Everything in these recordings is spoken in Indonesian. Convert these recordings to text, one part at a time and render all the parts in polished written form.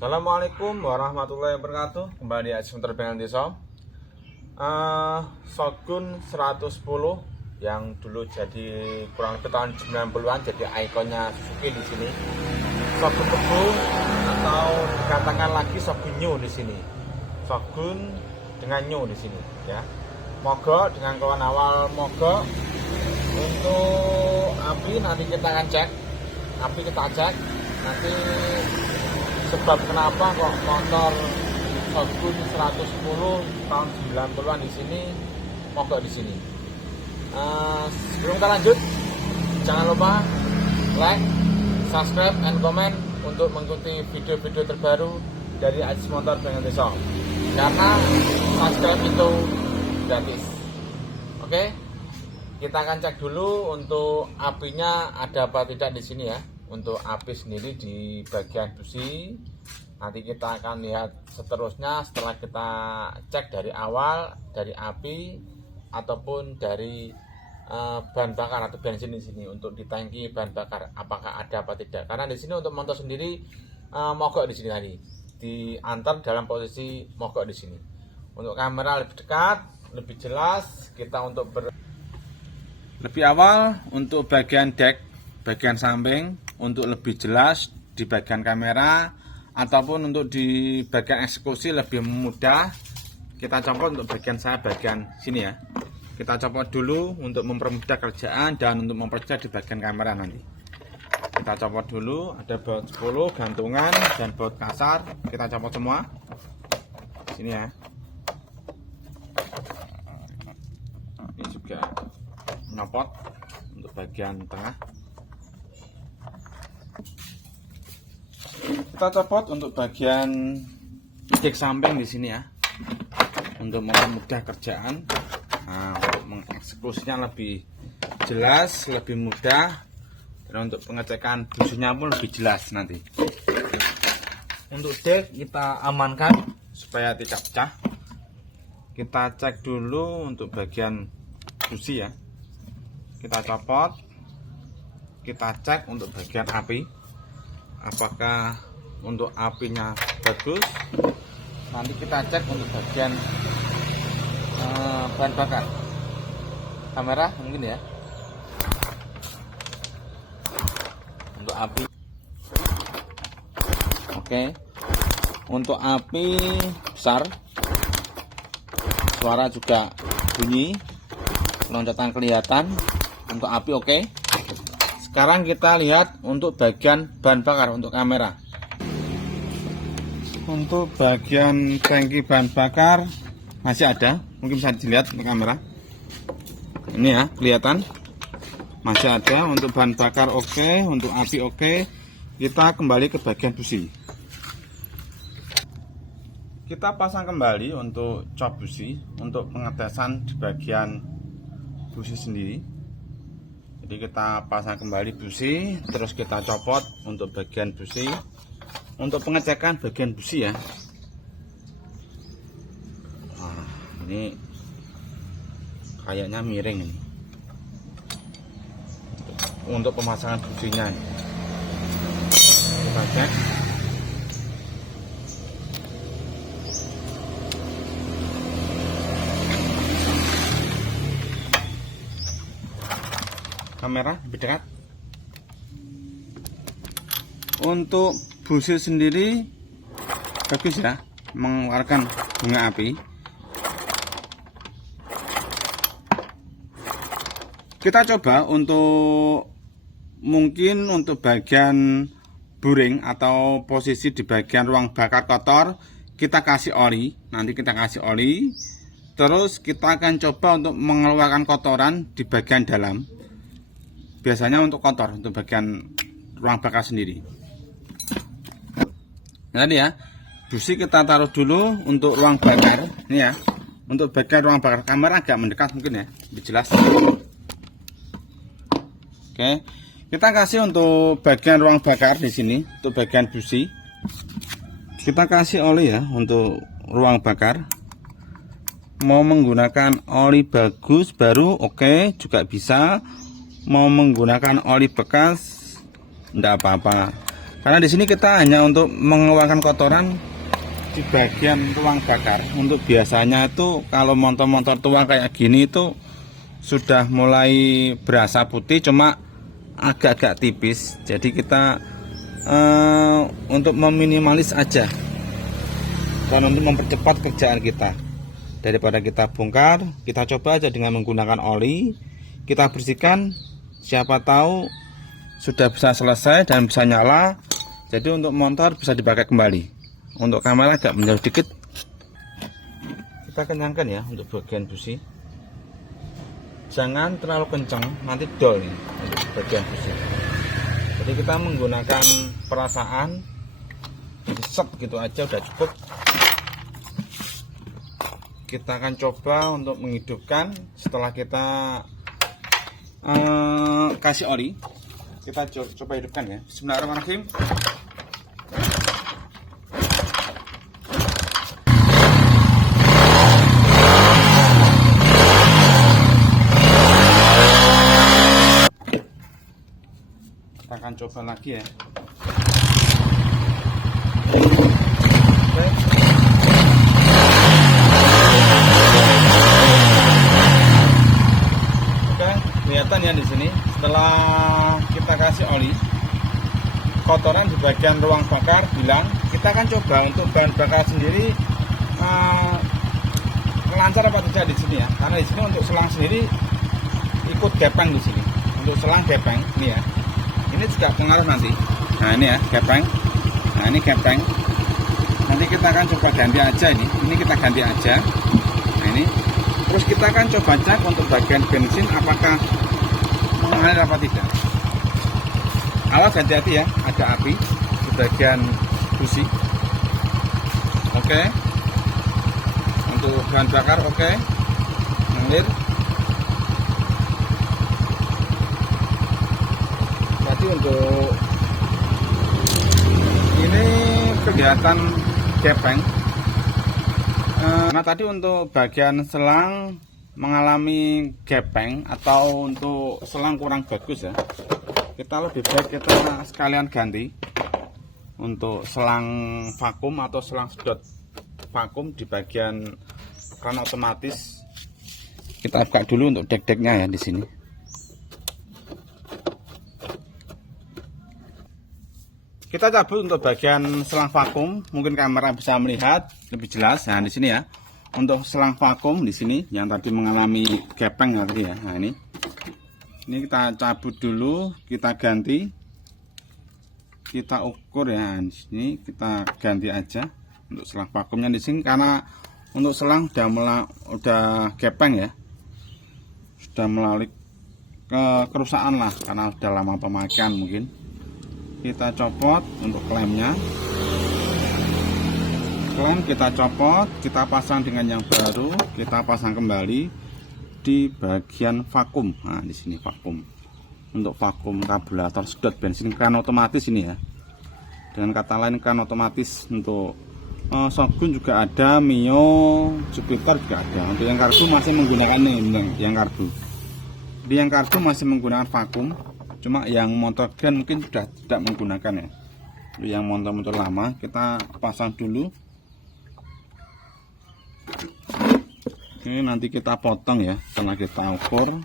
Assalamualaikum warahmatullahi wabarakatuh. Kembali di Aji Bengal Desa. Shogun 110 yang dulu jadi kurang lebih tahun 90-an jadi ikonnya Suzuki di sini. Shogun Tebu atau dikatakan lagi Shogun New di sini. Shogun dengan New di sini ya. Mogok dengan kawan awal mogok. Untuk api nanti kita akan cek. Api kita cek nanti sebab kenapa kok motor Shogun 110 tahun 90-an di sini mogok di sini. Sebelum kita lanjut, jangan lupa like, subscribe, and comment untuk mengikuti video-video terbaru dari Aji Motor Bengal Desa. Karena subscribe itu gratis. Oke, kita akan cek dulu untuk apinya ada apa tidak di sini ya. Untuk api sendiri di bagian busi nanti kita akan lihat seterusnya setelah kita cek dari awal dari api ataupun dari bahan bakar atau bensin di sini untuk di tangki bahan bakar apakah ada apa tidak, karena di sini untuk motor sendiri mogok di sini tadi diantar dalam posisi mogok di sini. Untuk kamera lebih dekat lebih jelas kita untuk lebih awal untuk bagian deck bagian samping untuk lebih jelas di bagian kamera ataupun untuk di bagian eksekusi lebih mudah kita copot. Untuk bagian saya bagian sini ya, kita copot dulu untuk mempermudah kerjaan dan untuk mempercepat di bagian kamera nanti. Kita copot dulu, ada baut 10 gantungan dan baut kasar kita copot semua sini ya. Ini juga nyopot untuk bagian tengah. Kita copot untuk bagian dek samping di sini ya, untuk mempermudah kerjaan. Nah, untuk mengeksekusinya lebih jelas, lebih mudah, dan untuk pengecekan businya pun lebih jelas nanti. Untuk dek kita amankan supaya tidak pecah. Kita cek dulu untuk bagian busi ya. Kita copot, kita cek untuk bagian api. Apakah untuk apinya bagus, nanti kita cek untuk bagian bahan bakar kamera mungkin ya. Untuk api oke. Untuk api besar suara juga bunyi, loncatan kelihatan. Untuk api oke. Sekarang kita lihat untuk bagian bahan bakar untuk kamera. Untuk bagian tangki bahan bakar masih ada, mungkin bisa dilihat di kamera. Ini ya, kelihatan masih ada. Untuk bahan bakar oke, untuk api oke. Kita kembali ke bagian busi. Kita pasang kembali untuk cop busi untuk pengetesan di bagian busi sendiri. Jadi kita pasang kembali busi, terus kita copot untuk bagian busi untuk pengecekan bagian busi ya. Nah, ini kayaknya miring ini. Untuk pemasangan businya ini. Kita cek. Kamera lebih dekat. Untuk busi sendiri bagus ya, mengeluarkan bunga api. Kita coba untuk mungkin untuk bagian buring atau posisi di bagian ruang bakar kotor kita kasih oli. Nanti kita kasih oli, terus kita akan coba untuk mengeluarkan kotoran di bagian dalam. Biasanya untuk kotor, untuk bagian ruang bakar sendiri. Nah, tadi ya, busi kita taruh dulu untuk ruang bakar. Ini ya, untuk bagian ruang bakar. Kamera agak mendekat mungkin ya, lebih jelas. Oke, kita kasih untuk bagian ruang bakar di sini, untuk bagian busi. Kita kasih oli ya untuk ruang bakar. Mau menggunakan oli bagus baru oke, juga bisa. Mau menggunakan oli bekas enggak apa-apa. Karena di sini kita hanya untuk mengeluarkan kotoran di bagian ruang bakar. Untuk biasanya itu kalau motor-motor tua kayak gini itu sudah mulai berasa putih, cuma agak-agak tipis. Jadi kita untuk meminimalis aja dan untuk mempercepat kerjaan kita, daripada kita bongkar, kita coba aja dengan menggunakan oli, kita bersihkan, siapa tahu sudah bisa selesai dan bisa nyala. Jadi untuk motor bisa dipakai kembali. Untuk kamera agak menjauh dikit, kita kenyangkan ya untuk bagian busi. Jangan terlalu kencang, nanti dol nih untuk bagian busi. Jadi kita menggunakan perasaan, jadi set gitu aja udah cukup. Kita akan coba untuk menghidupkan. Setelah kita kasih oli, kita coba hidupkan ya. Bismillahirrahmanirrahim. Kita akan coba lagi ya. Kelihatan ya di sini. Setelah kita kasih oli, kotoran di bagian ruang bakar hilang. Kita akan coba untuk bahan bakar sendiri lancar apa tidak di sini ya. Karena di sini untuk selang sendiri ikut gepeng di sini. Untuk selang gepeng ini ya. Ini juga pengaruh nanti. Nah ini ya gepeng. Nah ini gepeng. Nanti kita akan coba ganti aja ini. Ini kita ganti aja. Nah ini. Terus kita akan coba cek untuk bagian bensin apakah mengalir apa tidak. Awas hati-hati ya, ada api di bagian busi. Oke. Untuk bahan bakar oke. Mengalir. Tadi untuk ini kelihatan gepeng. Nah tadi untuk bagian selang mengalami gepeng atau untuk selang kurang bagus ya, kita lebih baik kita sekalian ganti untuk selang vakum atau selang sedot vakum di bagian kran otomatis. Kita buka dulu untuk dek-deknya ya di sini. Kita cabut untuk bagian selang vakum, mungkin kamera bisa melihat lebih jelas. Nah, di sini ya. Untuk selang vakum di sini yang tadi mengalami gepeng tadi ya. Nah, ini kita cabut dulu, kita ganti. Kita ukur ya. Di sini kita ganti aja untuk selang vakumnya di sini karena untuk selang udah gepeng ya. Sudah melalui kerusakan lah karena sudah lama pemakaian mungkin. Kita copot untuk klemnya, klem kita copot, kita pasang dengan yang baru, kita pasang kembali di bagian vakum. Nah di sini vakum untuk vakum karburator sedot bensin kran otomatis ini ya. Dengan kata lain kran otomatis. Untuk Shogun juga ada, Mio, Jupiter juga ada. Untuk yang karbu masih menggunakan ini, yang karbu. Di yang karbu masih menggunakan vakum. Cuma yang motor grand mungkin sudah tidak menggunakan ya. Yang motor-motor lama kita pasang dulu. Ini nanti kita potong ya, setelah kita ukur.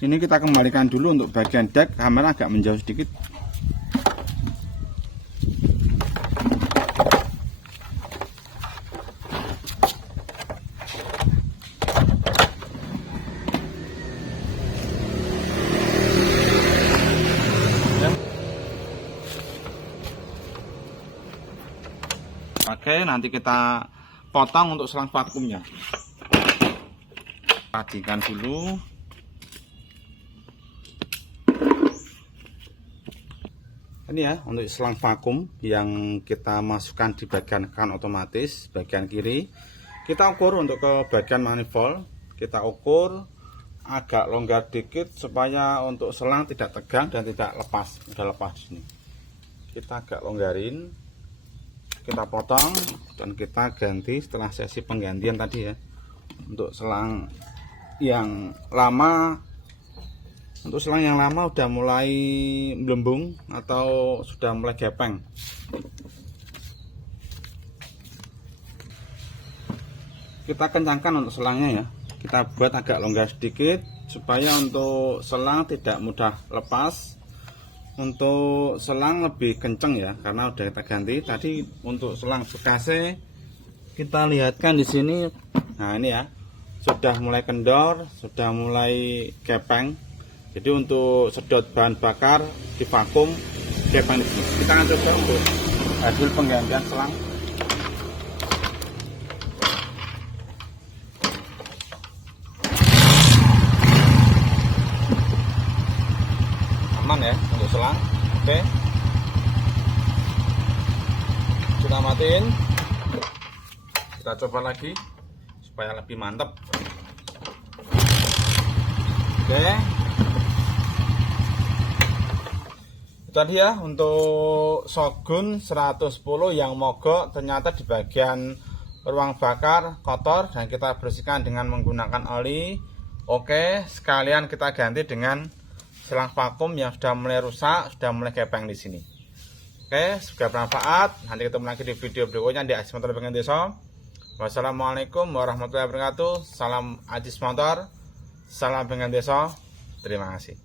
Ini kita kembalikan dulu untuk bagian dek, kamera agak menjauh sedikit. Oke, nanti kita potong untuk selang vakumnya. Pastikan dulu. Ini ya untuk selang vakum yang kita masukkan di bagian kran otomatis bagian kiri. Kita ukur untuk ke bagian manifold. Kita ukur agak longgar dikit supaya untuk selang tidak tegang dan tidak lepas. Udah lepas ini. Kita agak longgarin. Kita potong dan kita ganti setelah sesi penggantian tadi ya. Untuk selang yang lama Untuk selang yang lama udah mulai melembung atau sudah mulai gepeng. Kita kencangkan untuk selangnya ya. Kita buat agak longgar sedikit supaya untuk selang tidak mudah lepas. Untuk selang lebih kenceng ya, karena udah kita ganti. Tadi untuk selang bekasnya kita lihatkan di sini. Nah ini ya, sudah mulai kendor, sudah mulai gepeng. Jadi untuk sedot bahan bakar di vakum gepeng di sini. Kita akan coba untuk hasil penggantian selang. Aman ya untuk selang. Oke, kita matiin, kita coba lagi supaya lebih mantap. Oke, tadi ya untuk Shogun 110 yang mogok ternyata di bagian ruang bakar kotor dan kita bersihkan dengan menggunakan oli. Oke, sekalian kita ganti dengan selang vakum yang sudah mulai rusak, sudah mulai gepeng di sini. Oke, semoga bermanfaat. Nanti ketemu lagi di video berikutnya di Ajis Motor Bengkel Desa. Wassalamualaikum warahmatullahi wabarakatuh. Salam Ajis Motor, salam Bengkel Desa. Terima kasih.